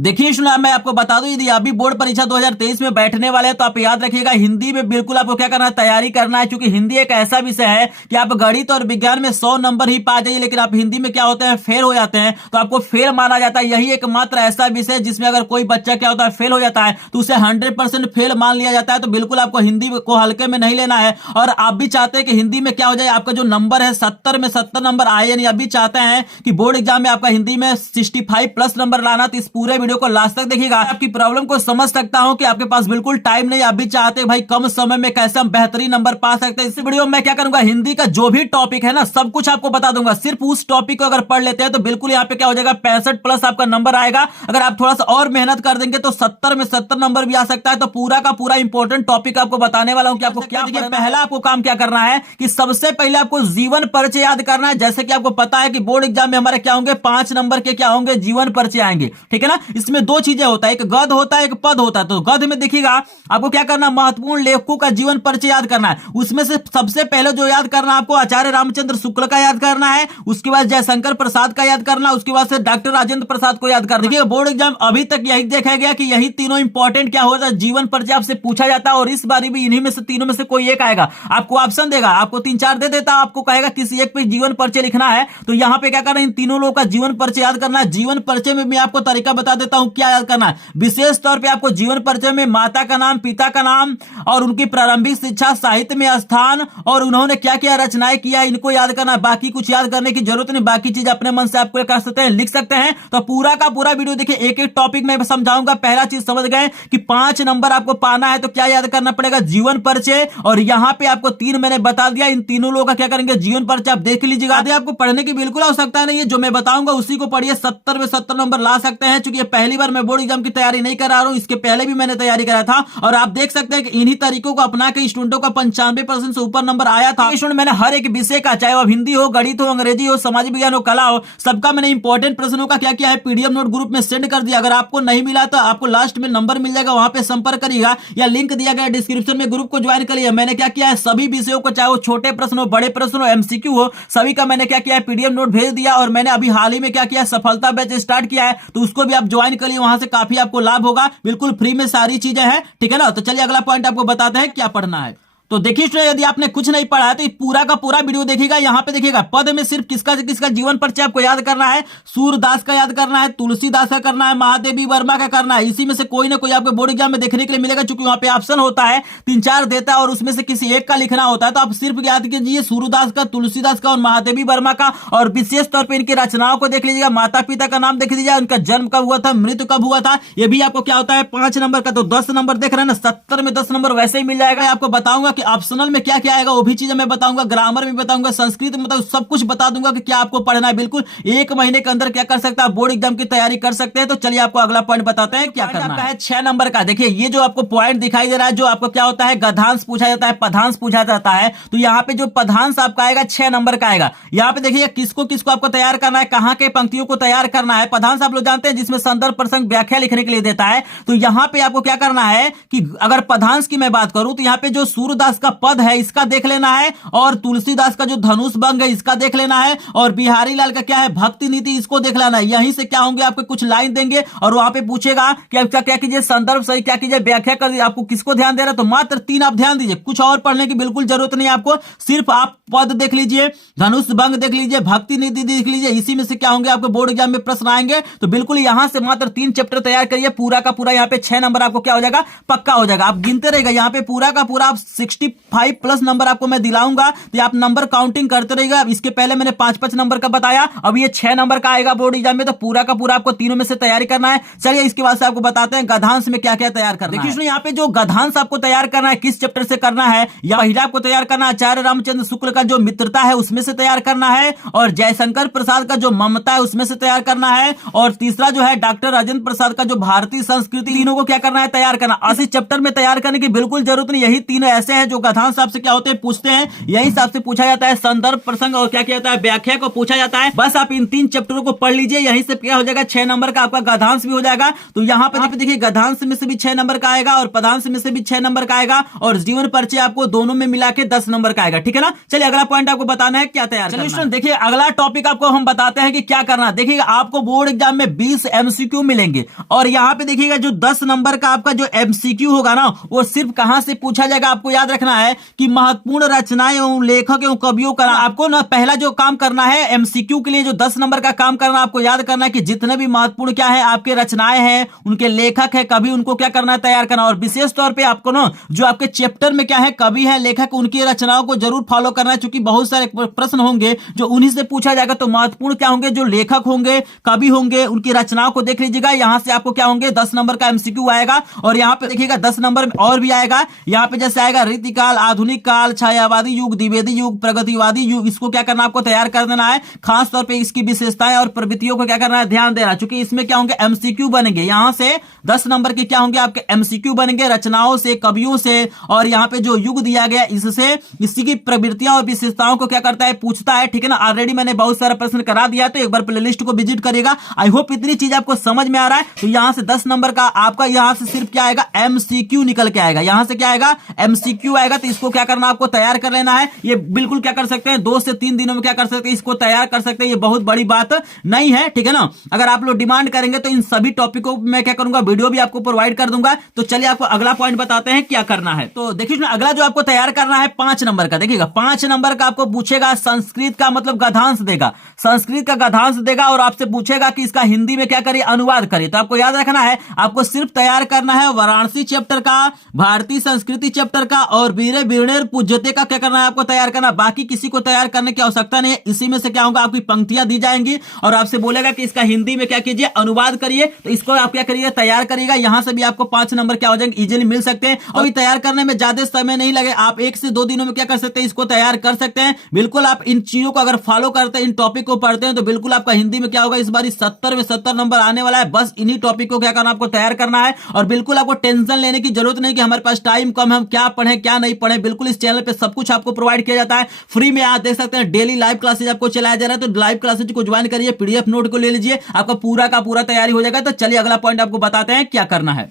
देखिए सुना, मैं आपको बता दूं, यदि अभी बोर्ड परीक्षा 2023 में बैठने वाले हैं तो आप याद रखिएगा हिंदी में बिल्कुल आपको क्या करना है, तैयारी करना है। क्योंकि हिंदी एक ऐसा विषय है कि आप गणित और विज्ञान में 100 नंबर ही पा जाइए, लेकिन आप हिंदी में क्या होते हैं, फेल हो जाते हैं, तो आपको फेल माना जाता है। यही एकमात्र ऐसा विषय जिसमें अगर कोई बच्चा क्या होता है, फेल हो जाता है तो उसे 100% फेल मान लिया जाता है। तो बिल्कुल आपको हिंदी को हल्के में नहीं लेना है। और आप भी चाहते हैं कि हिंदी में क्या हो जाए, आपका जो नंबर है 70 में 70 नंबर आए, यानी अभी चाहते हैं कि बोर्ड एग्जाम में आपका हिंदी में 65+ नंबर लाना, तो इस पूरे वीडियो को लास्ट तक देखिएगा। आपकी प्रॉब्लम को समझ सकता हूं कि आपके पास बिल्कुल टाइम नहीं, आप भी चाहते हैं भाई कम समय में कैसे हम बेहतरीन नंबर पा सकते हैं। इस वीडियो में मैं क्या करूंगा, हिंदी का जो भी टॉपिक है ना सब कुछ आपको बता दूंगा। सिर्फ उस टॉपिक को अगर पढ़ लेते हैं तो बिल्कुल यहाँ पे क्या हो जाएगा, 65+ आपका नंबर आएगा। अगर आप थोड़ा सा और मेहनत कर देंगे तो 70 में 70 नंबर भी आ सकता है। तो पूरा का पूरा इंपॉर्टेंट टॉपिक आपको बताने वाला हूं कि आपको क्या देखिए। पहला आपको काम क्या करना है कि सबसे पहले आपको जीवन परिचय याद करना है। जैसे कि आपको पता है कि बोर्ड एग्जाम में हमारे क्या होंगे, 5 नंबर के क्या होंगे, जीवन परिचय आएंगे, ठीक है ना। इसमें दो चीजें होता है, एक गद्य होता है, एक पद होता है। तो गद्य में देखिएगा आपको क्या करना, महत्वपूर्ण लेखकों का जीवन परिचय याद करना है। उसमें से सबसे पहले जो याद करना आपको आचार्य रामचंद्र शुक्ल का याद करना है, उसके बाद जयशंकर प्रसाद का याद करना, उसके बाद से डॉक्टर राजेंद्र प्रसाद को याद करना। देखिए बोर्ड एग्जाम अभी तक यही देखा गया कि यही तीनों इंपॉर्टेंट क्या होता है, जीवन परिचय आपसे पूछा जाता है। और इस बार भी इन्हीं में से तीनों में से कोई एक आएगा, आपको ऑप्शन देगा, आपको 3-4 दे देता, आपको कहेगा किसी एक पे जीवन परिचय लिखना है। तो यहां पे क्या करना है, इन तीनों लोगों का जीवन परिचय याद करना है। जीवन परिचय में मैं आपको तरीका बता देता हूं क्या याद करना है। विशेष तौर पे आपको जीवन परिचय में माता का नाम, पिता का नाम और उनकी प्रारंभिक शिक्षा, साहित्य में स्थान और उन्होंने क्या क्या रचनाएं किया, इनको याद करना है। बाकी कुछ याद करने की जरूरत नहीं, बाकी चीज अपने मन से आप कर सकते हैं, लिख सकते हैं। तो पूरा का पूरा वीडियो देखिए, एक एक टॉपिक में समझाऊंगा। पहला चीज समझ गए कि 5 नंबर आपको पाना है तो क्या याद करना पड़ेगा, जीवन परिचय। और यहां पे आपको 3 मैंने बता दिया, इन तीनों लोगों का क्या करेंगे, जीवन परिचय आप देख लीजिएगा। आपको पढ़ने की बिल्कुल आवश्यकता नहीं है, जो मैं बताऊंगा उसी को पढ़िए, 70 में 70 नंबर ला सकते हैं। चूंकि पहली बार मैं बोर्ड एग्जाम की तैयारी नहीं करा रहा हूं, इसके पहले भी मैंने तैयारी करा था और आप देख सकते हैं कि इन्हीं तरीकों को अपना के स्टूडेंटों का 95% से ऊपर नंबर आया था। मैंने हर एक विषय का, चाहे वो हिंदी हो, गणित हो, अंग्रेजी हो, समाज विज्ञान हो, कला हो, सबका मैंने इंपॉर्टेंट प्रश्नों का क्या किया है, पीडीएफ नोट ग्रुप में सेंड कर दिया। अगर आपको नहीं मिला तो आपको लास्ट में नंबर मिल जाएगा, वहां पे संपर्क करिएगा या लिंक दिया गया डिस्क्रिप्शन में, ग्रुप को ज्वाइन करिए। मैंने क्या किया है, सभी विषयों को, चाहे वो छोटे प्रश्न हो, बड़े प्रश्न हो, एमसीक्यू हो, सभी का मैंने क्या किया है, पीडीएफ नोट भेज दिया। और मैंने अभी हाल ही में क्या किया है, सफलता बैच स्टार्ट किया है, तो उसको भी आप ज्वाइन करिए, वहां से काफी आपको लाभ होगा। बिल्कुल फ्री में सारी चीजें हैं, ठीक है ना। तो चलिए अगला पॉइंट आपको बताते हैं क्या पढ़ना है। तो देखिए यदि आपने कुछ नहीं पढ़ा है तो पूरा का पूरा वीडियो देखिएगा। यहां पे देखिएगा पद में सिर्फ किसका किसका जीवन परिचय आपको याद करना है, सूरदास का याद करना है, तुलसीदास का करना है, महादेवी वर्मा का करना है। इसी में से कोई ना कोई आपको बोर्ड एग्जाम में देखने के लिए मिलेगा, क्योंकि वहां पे ऑप्शन होता है 3-4 देता है और उसमें से किसी एक का लिखना होता है। तो आप सिर्फ याद कीजिए सूरदास का, तुलसीदास का और महादेवी वर्मा का। और विशेष तौर पर इनकी रचनाओं को देख लीजिएगा, माता पिता का नाम देख लीजिएगा, उनका जन्म कब हुआ था, मृत्यु कब हुआ था। ये भी आपको क्या होता है 5 नंबर का। तो 10 नंबर देख रहे हैं ना, 70 में 10 नंबर वैसे ही मिल जाएगा। आपको बताऊंगा कि ऑप्शनल में क्या क्या आएगा, वो भी चीजें मैं बताऊंगा, ग्रामर में बताऊंगा, संस्कृत में बताऊंगा, सब कुछ बता दूंगा कि क्या आपको पढ़ना है। बिल्कुल 1 महीने के अंदर क्या कर सकते हैं, आप बोर्ड एग्जाम की तैयारी कर सकते हैं। तो चलिए आपको अगला पॉइंट बताते हैं क्या करना है। 6 नंबर का देखिए, ये जो आपको पॉइंट दिखाई दे रहा है, जो आपको क्या होता है, गद्यांश पूछा जाता है, पदांश पूछा जाता है। तो यहाँ पे जो पदांश आपका आएगा 6 नंबर का आएगा। यहाँ पे देखिए किसको किसको आपको तैयार करना है, कहां के पंक्तियों को तैयार करना है। पदांश आप लोग जानते हैं जिसमें संदर्भ प्रसंग व्याख्या लिखने के लिए देता है। तो यहाँ पे आपको क्या करना है कि अगर पदांश की मैं बात करूं तो यहाँ पे जो सूरदास का पद है इसका देख लेना है, और तुलसीदास का जो धनुष भंग है इसका देख लेना है, और बिहारी लाल का क्या है, भक्ति नीति, इसको देख लेना है। यहीं से क्या होंगे, आपको कुछ लाइन देंगे और वहां पे पूछेगा कि आपका क्या कीजिए, संदर्भ सही क्या कीजिए, व्याख्या कर दीजिए। आपको किसको ध्यान देना है, तो मात्र 3 आप ध्यान दीजिए, कुछ और पढ़ने की बिल्कुल जरूरत नहीं है आपको। सिर्फ आप पद देख लीजिए, धनुष भंग देख लीजिए, भक्ति नीति देख लीजिए। इसी में से क्या होंगे, आपको बोर्ड एग्जाम में प्रश्न आएंगे। तो बिल्कुल यहां से मात्र 3 चैप्टर तैयार करिए, पूरा का पूरा यहाँ पे 6 नंबर आपको क्या हो जाएगा, पक्का हो जाएगा। आप गिनते रहेगा, यहाँ पे पूरा का पूरा 65+ नंबर आपको मैं दिलाऊंगा। तो आप नंबर काउंटिंग करते रहेगा। इसके पहले मैंने 5-5 नंबर का बताया, अब ये 6 नंबर का आएगा बोर्ड एग्जाम में। तो पूरा का पूरा आपको तीनों में से तैयारी करना है। चलिए इसके बाद से आपको बताते हैं गद्यांश में क्या क्या तैयार करना है। देखिए यहाँ पे जो गद्यांश आपको तैयार करना है, किस चैप्टर से करना है, या पहला आपको तैयार करना है आचार्य रामचंद्र शुक्ल का जो मित्रता है उसमें से तैयार करना है, और जयशंकर प्रसाद का जो ममता है उसमें से तैयार करना है, और तीसरा जो है डॉक्टर राजेंद्र प्रसाद का जो भारतीय संस्कृति, तीनों को क्या करना है, तैयार करना। 80 चैप्टर में तैयार करने की बिल्कुल जरूरत नहीं, यही तीनों ऐसे हैं जो गधांश आपसे क्या होते हैं पूछते हैं, यही हिसाब से पूछा जाता है। संदर्भ, प्रसंग और क्या जाता है व्याख्या को पूछा जाता है। बस आप इन 3 चैप्टरों को पढ़ लीजिए, यहीं से क्या हो जाएगा 6 नंबर का आपका गधांश भी हो जाएगा। तो यहाँ पे देखिए गधांश में से भी 6 नंबर का आएगा और पदांश में से भी 6 नंबर का आएगा और जीवन परिचय आपको दोनों में मिला के 10 नंबर का आएगा। ठीक है ना। चलिए अगला पॉइंट आपको बताना है क्या तैयार करना है। देखिए अगला टॉपिक आपको हम बताते हैं कि क्या करना है। देखिएगा आपको बोर्ड एग्जाम में 20 एमसीक्यू मिलेंगे और यहाँ पे देखिएगा जो 10 नंबर का आपका जो एमसीक्यू होगा ना वो सिर्फ कहां से पूछा जाएगा। आपको याद रखना है कि महत्वपूर्ण रचनाएं एवं लेखक एवं कवियों का आपको ना पहला जो काम करना है एमसीक्यू के लिए जो 10 नंबर का काम करना आपको याद करना है कि जितने भी महत्वपूर्ण क्या है आपके रचनाएं हैं, उनके लेखक है, कवि, उनको क्या करना है तैयार करना। और विशेष तौर पे आपको ना जो आपके चैप्टर में क्या है कवि है, लेखक, उनकी रचनाओं को जरूर फॉलो करना है क्योंकि बहुत सारे प्रश्न होंगे जो उन्हीं से पूछा जाएगा। तो महत्वपूर्ण क्या होंगे जो लेखक होंगे, कवि होंगे, उनकी रचनाओं को देख लीजिएगा। यहां से आपको क्या होंगे 10 नंबर का एमसीक्यू आएगा। और यहां पे देखिएगा 10 नंबर में और भी आएगा। यहां पे जैसे आएगा रीतिकाल, आधुनिक काल, छायावादी युग, द्विवेदी युग, प्रगतिवादी युग, इसको क्या करना आपको तैयार कर देना है। खास तौर पे इसकी विशेषताएं और प्रवृत्तियों को क्या करना है ध्यान देना, क्योंकि इसमें क्या होंगे एमसीक्यू बनेंगे। यहां से 10 नंबर के क्या होंगे आपके एमसीक्यू बनेंगे रचनाओं से, कवियों से। और यहां पे जो युग दिया गया इससे इसी की प्रवृत्तियां और विशेषताओं को क्या करता है पूछता है। ठीक है ना। ऑलरेडी मैंने बहुत सारा प्रश्न करा दिया तो एक बार प्लेलिस्ट को विजिट करेगा। आई होप इतनी चीज आपको समझ में आ रहा है। तो यहां से 10 नंबर का आपका यहां से सिर्फ क्या आएगा एमसीक्यू निकल के आएगा। यहां से क्या आएगा एमसीक्यू आएगा। तो इसको क्या करना आपको तैयार कर लेना है। ये बिल्कुल क्या कर सकते हैं 2 से 3 दिनों में क्या कर सकते हैं इसको तैयार कर सकते हैं। ये बहुत बड़ी बात नहीं है। ठीक है ना। अगर आप लोग डिमांड करेंगे तो इन सभी टॉपिकों मैं क्या करूंगा वीडियो भी आपको प्रोवाइड कर दूंगा। तो चलिए आपको अगला पॉइंट बताते हैं क्या करना है। तो देखिए अगला जो आपको तैयार करना है 5 नंबर का। देखिएगा 5 नंबर का आपको पूछेगा संस्कृत का मतलब गधांश देगा, संस्कृत का गधांश देगा और आपसे पूछेगा कि इसका हिंदी में क्या करिए अनुवाद करिए। तो आपको याद रखना है आपको सिर्फ तैयार करना है वाराणसी चैप्टर का, भारतीय संस्कृति चैप्टर का और वीरे वीणेर पूज्यते का क्या करना है आपको तैयार करना। बाकी किसी को तैयार करने की आवश्यकता नहीं है। इसी में से क्या होगा आपकी पंक्तियां दी जाएंगी और आपसे बोलेगा कि इसका हिंदी में क्या कीजिए अनुवाद करिए। तो इसको आप क्या करिए तैयार करिएगा। यहां से भी आपको 5 नंबर क्या हो जाएंगे इजीली मिल सकते हैं और तैयार करने में ज्यादा समय नहीं लगे। आप 1 से 2 दिनों में क्या कर सकते हैं इसको तैयार कर सकते हैं। बिल्कुल आप इन चीजों को अगर फॉलो करते हैं, इन टॉपिक को पढ़ते हैं तो बिल्कुल आपका हिंदी में क्या होगा इस बार 70 में 70 नंबर आने वाला है। बस इन्हीं टॉपिक को क्या करना आपको तैयार करना है और बिल्कुल आपको टेंशन लेने की जरूरत नहीं कि हमारे पास टाइम कम है, हम क्या पढ़ें क्या नहीं पढ़ें। बिल्कुल इस चैनल पे सब कुछ आपको प्रोवाइड किया जाता है फ्री में। आप देख सकते हैं डेली लाइव क्लासेज आपको चलाया जा रहा है। तो लाइव क्लासेज को ज्वाइन करिए, पीडीएफ नोट को ले लीजिए, आपका पूरा का पूरा तैयारी हो जाएगा। तो चलिए अगला पॉइंट आपको बताते हैं क्या करना है।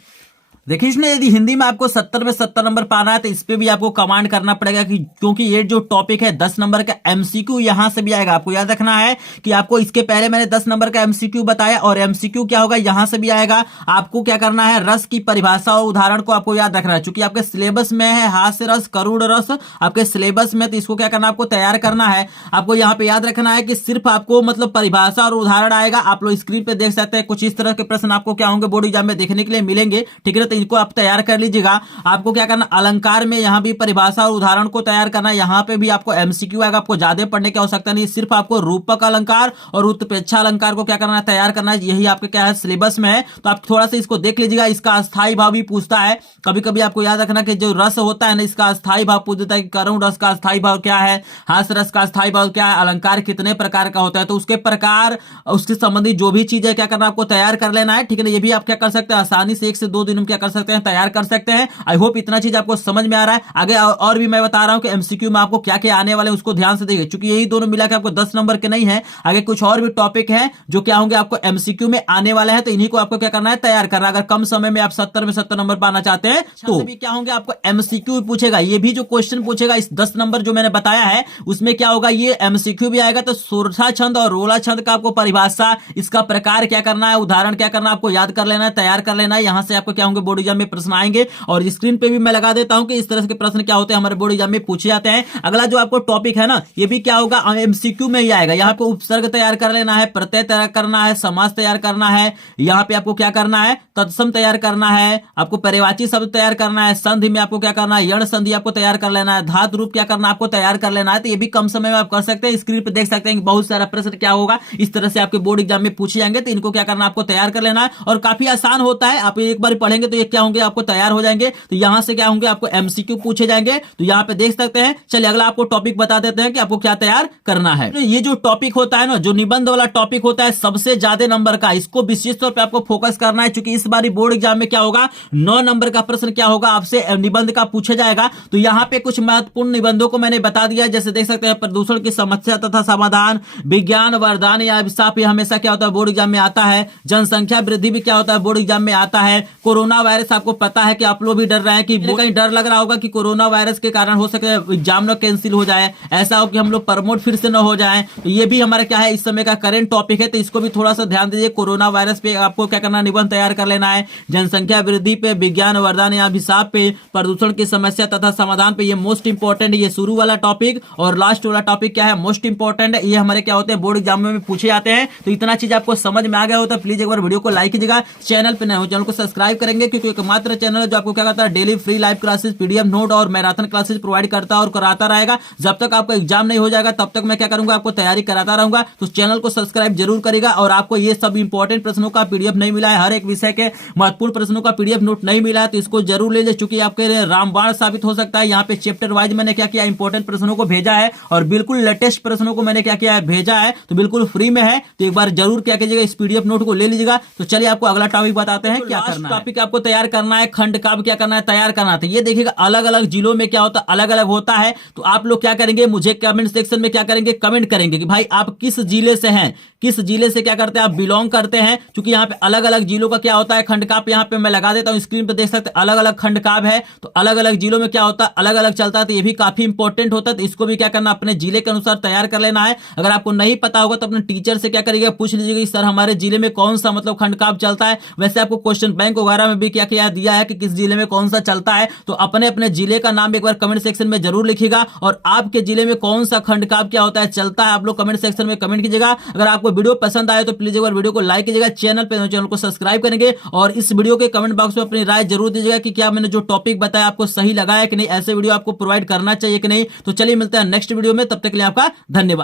देखिए इसमें यदि हिंदी में आपको 70 में 70 नंबर पाना है तो इस पे भी आपको कमांड करना पड़ेगा कि क्योंकि ये जो टॉपिक है 10 नंबर का एमसीक्यू यहां से भी आएगा। आपको याद रखना है कि आपको इसके पहले मैंने 10 नंबर का एमसीक्यू बताया और एमसीक्यू क्या होगा यहां से भी आएगा। आपको क्या करना है रस की परिभाषा और उदाहरण को आपको याद रखना है क्योंकि आपके सिलेबस में है हास्य रस, करुण रस आपके सिलेबस में। तो इसको क्या करना आपको तैयार करना है। आपको यहाँ पे याद रखना है कि सिर्फ आपको मतलब परिभाषा और उदाहरण आएगा। आप लोग स्क्रीन पे देख सकते हैं कुछ इस तरह के प्रश्न आपको क्या होंगे बोर्ड एग्जाम में देखने के लिए मिलेंगे। ठीक है। तो इनको आप तैयार कर लीजिएगा। आपको क्या करना अलंकार में यहां भी परिभाषा और उदाहरण को तैयार करना। यहां पे भी आपको एमसीक्यू आएगा। आपको ज्यादा पढ़ने की आवश्यकता नहीं, सिर्फ आपको रूपक अलंकार और उत्प्रेक्षा अलंकार को क्या करना है तैयार करना है। यही आपके क्या है सिलेबस में है। तो आप थोड़ा सा इसको देख लीजिएगा। इसका अस्थाई भाव भी पूछता है कभी कभी। आपको याद रखना कि जो रस होता है ना इसका अस्थाई भाव पूछ देता है कि करुण रस का अस्थाई भाव क्या है, हास्य रस का अस्थाई भाव क्या है, अलंकार कितने प्रकार का होता है। तो उसके प्रकार उसके संबंधित जो भी चीज है क्या करना आपको तैयार कर लेना है। ठीक है। ये भी आप क्या कर सकते हैं आसानी से 1 से 2 दिन में क्या कर सकते हैं तैयार कर सकते हैं। आई होप इतना चीज आपको समझ में आ रहा है। आगे और भी मैं बता रहा हूं कि एमसीक्यू में आपको क्या क्या आने वाले हैं उसको ध्यान से देखिए क्योंकि यही दोनों मिला के आपको 10 नंबर के नहीं है। आगे कुछ और भी टॉपिक है जो क्या होंगे आपको एमसीक्यू में आने वाले हैं। तो इन्हीं को आपको क्या करना है तैयार करना। अगर कम समय में आप 70 में 70 नंबर पाना चाहते हैं तो भी क्या होंगे आपको एमसीक्यू पूछेगा। ये भी जो क्वेश्चन पूछेगा इस 10 नंबर जो मैंने बताया है उसमें क्या होगा ये एमसीक्यू भी आएगा। तो सोरठा छंद और रोला छंद का आपको परिभाषा, इसका प्रकार क्या करना है, उदाहरण क्या करना आपको याद कर लेना है, तैयार कर लेना है। यहां से आपको क्या होंगे बोर्ड एग्जाम में प्रश्न आएंगे और स्क्रीन पे भी मैं लगा देता हूं कि इस तरह के प्रश्न क्या होते हैं हमारे बोर्ड एग्जाम में पूछे जाते हैं। अगला जो आपको टॉपिक है ना ये भी क्या होगा एमसीक्यू में ही आएगा। यहाँ पे उपसर्ग तैयार कर लेना है, प्रत्यय तैयार करना है, समास तैयार करना है। यहाँ पे आपको क्या करना है तत्सम तैयार करना है, आपको पर्यायवाची शब्द तैयार करना है, संधि में आपको क्या करना है यण संधि आपको तैयार कर लेना है, धातु रूप क्या करना आपको तैयार कर लेना है। तो ये भी कम समय में आप कर सकते हैं। स्क्रीन पे देख सकते हैं बहुत सारा प्रश्न क्या होगा इस तरह से आपके बोर्ड एग्जाम में पूछे जाएंगे। तो इनको क्या करना आपको तैयार कर लेना है और काफी आसान होता है। आप एक बार पढ़ेंगे तो ये क्या होंगे, आपको तैयार हो जाएंगे। तो यहाँ से क्या होंगे, आपको एमसीक्यू पूछे जाएंगे। तो यहाँ पे देख सकते हैं। चलिए अगला आपको टॉपिक बता देते हैं कि आपको क्या तैयार करना है। तो ये जो टॉपिक होता है ना, जो निबंध वाला टॉपिक होता है सबसे ज्यादा नंबर का, इसको विशेष तौर पे आपको फोकस करना है, क्योंकि इस बार बोर्ड एग्जाम में क्या होगा, 9 नंबर का प्रश्न क्या होगा, आपसे निबंध का पूछा जाएगा। तो यहाँ पे कुछ महत्वपूर्ण निबंधों को मैंने बता दिया, जैसे देख सकते हैं प्रदूषण की समस्या तथा समाधान, विज्ञान वरदान या अभिशाप, ये हमेशा क्या होता है बोर्ड एग्जाम में आता है। जनसंख्या वृद्धि भी क्या होता है बोर्ड एग्जाम में आता है। कोरोना वायरस, आपको पता है कि आप लोग भी डर रहे हैं कि कहीं डर लग रहा होगा कि कोरोना वायरस के कारण हो सके एग्जाम न कैंसिल हो जाए, ऐसा हो कि हम लोग प्रमोट फिर से न हो जाए। तो ये भी हमारा क्या है इस समय का करंट टॉपिक है, तो इसको भी थोड़ा सा ध्यान दीजिए। कोरोना वायरस पे आपको क्या करना, निबंध तैयार कर लेना है। जनसंख्या वृद्धि पे, विज्ञान वरदान या अभिशाप पे, प्रदूषण की समस्या तथा समाधान पे, ये मोस्ट इंपॉर्टेंट, ये शुरू वाला टॉपिक। और लास्ट वाला टॉपिक क्या है, मोस्ट इंपॉर्टेंट, ये हमारे क्या होते हैं बोर्ड एग्जाम में पूछे जाते हैं। तो इतना चीज आपको समझ में आ गया हो तो प्लीज एक बार वीडियो को लाइक कीजिएगा। चैनल पे नए हो चैनल को सब्सक्राइब करेंगे, क्योंकि एकमात्र चैनल है जो आपको क्या करता है daily free live classes, PDF note और मैराथन क्लासेस प्रोवाइड करता है और कराता रहेगा। जब तक आपका एग्जाम नहीं हो जाएगा तब तक मैं क्या करूंगा, आपको तैयारी कराता रहूंगा। तो चैनल को सब्सक्राइब जरूर करेगा। और आपको ये सब इंपॉर्टेंट प्रश्नों का पीडीएफ नहीं मिला है, हर एक विषय के महत्वपूर्ण प्रश्नों का पीडीएफ नोट नहीं मिला है, तो इसको जरूर ले लीजिए, चूंकि आपके लिए रामबाण साबित हो सकता है। यहाँ पे चैप्टर वाइज मैंने क्या किया, इंपॉर्टेंट प्रश्नों को भेजा है और बिल्कुल लेटेस्ट प्रश्नों को मैंने क्या किया है, भेजा है। तो बिल्कुल फ्री में है, तो एक बार जरूर क्या कीजिएगा, इस पीडीएफ नोट को ले लीजिएगा। तो चलिए आपको अगला टॉपिक बताते हैं क्या करना है। टॉपिक आपको तैयार करना है, खंड काव्य क्या करना है, तैयार करना है। ये देखिएगा अलग अलग जिलों में क्या होता है, अलग अलग होता है। तो आप लोग क्या करेंगे, मुझे कमेंट सेक्शन में क्या करेंगे, कमेंट करेंगे कि भाई आप किस जिले से हैं, किस जिले से क्या करते हैं आप बिलोंग करते हैं। क्योंकि यहाँ पे अलग अलग जिलों का क्या होता है खंडकाव्य, यहाँ पे मैं लगा देता हूँ स्क्रीन पे, देख सकते हैं अलग अलग खंडकाव्य है। तो अलग अलग जिलों में क्या होता है, अलग अलग चलता है। तो ये भी काफी इंपॉर्टेंट होता है, तो इसको भी क्या करना, अपने जिले के अनुसार तैयार कर लेना है। अगर आपको नहीं पता होगा तो अपने टीचर से क्या करिएगा, पूछ लीजिएगा सर हमारे जिले में कौन सा मतलब खंडकाव्य चलता है। वैसे आपको क्वेश्चन बैंक वगैरह में भी क्या किया दिया है कि किस जिले में कौन सा चलता है। तो अपने अपने जिले का नाम एक बार कमेंट सेक्शन में जरूर लिखिएगा, और आपके जिले में कौन सा खंडकाव्य क्या होता है चलता है, आप लोग कमेंट सेक्शन में कमेंट कीजिएगा। अगर आपको वीडियो पसंद आए तो प्लीज एक बार वीडियो को लाइक कीजिएगा, चैनल को सब्सक्राइब करेंगे, और इस वीडियो के कमेंट बॉक्स में अपनी राय जरूर दीजिएगा कि क्या मैंने जो टॉपिक बताया आपको सही लगा है कि नहीं, ऐसे वीडियो आपको प्रोवाइड करना चाहिए कि नहीं। तो चलिए मिलते हैं नेक्स्ट वीडियो में, तब तक के लिए आपका धन्यवाद।